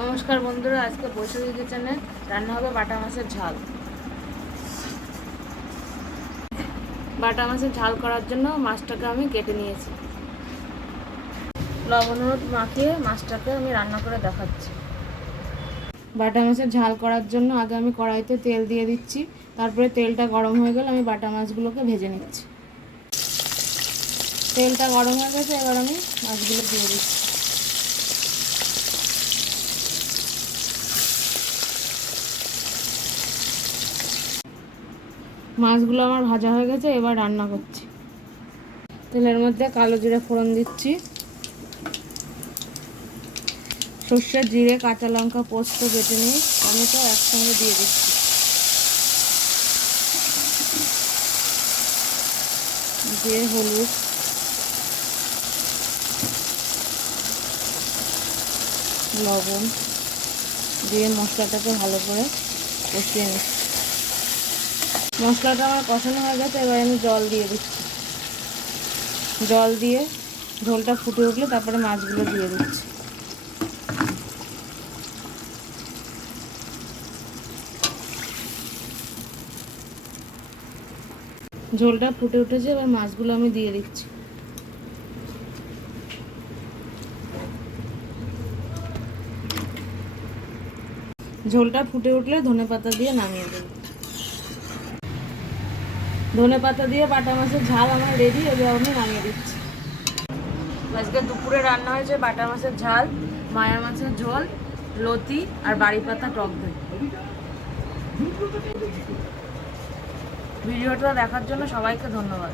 নমস্কার বন্ধুরা, আজকে বৈশাখী কিচেনে রান্না হবে বাটা মাছের ঝাল। বাটা মাছের ঝাল করার জন্য মাছটাকে আমি কেটে নিয়েছি। লবণ, হলুদ মাখিয়ে মাছটাকে আমি রান্না করে দেখাচ্ছি। বাটা মাছের ঝাল করার জন্য আগে আমি কড়াইতে তেল দিয়ে দিচ্ছি, তারপরে তেলটা গরম হয়ে গেলে আমি বাটা মাছগুলোকে ভেজে নিচ্ছি। তেলটা গরম হয়ে গেছে, এবার আমি মাছগুলো দিয়ে দিচ্ছি। মাছগুলো আমার ভাজা হয়ে গেছে, এবার রান্না করছি। তেলের মধ্যে কালো জিরে ফোড়ন দিচ্ছি। সর্ষে, জিরে, কাঁচা লঙ্কা পোস্ত বেটে নিই। টমেটো একসঙ্গে দিয়ে দিচ্ছি। দিয়ে হলুদ। লবণ। দিয়ে মশলাটাকে ভালো করে কষিয়ে নিচ্ছি। মশলাটা আমার কষানো হয়ে গেছে, এবার আমি জল দিয়ে দিচ্ছি। জল দিয়ে ঝোলটা ফুটে উঠলে তারপরে মাছগুলো দিয়ে দিচ্ছি। ঝোলটা ফুটে উঠেছে, এবার মাছগুলো আমি দিয়ে দিচ্ছি। ঝোলটা ফুটে উঠলে ধনে পাতা দিয়ে নামিয়ে দেবো। ধনে পাতা দিয়ে বাটা মাছের ঝাল আমার রেডি এবার আমি নামিয়ে দিচ্ছি। আজকে দুপুরে রান্না হয়েছে বাটা মাছের ঝাল, মায়া মাছের ঝোল, লতি আর বাড়ি পাতা টক দই। ভিডিওটা দেখার জন্য সবাইকে ধন্যবাদ।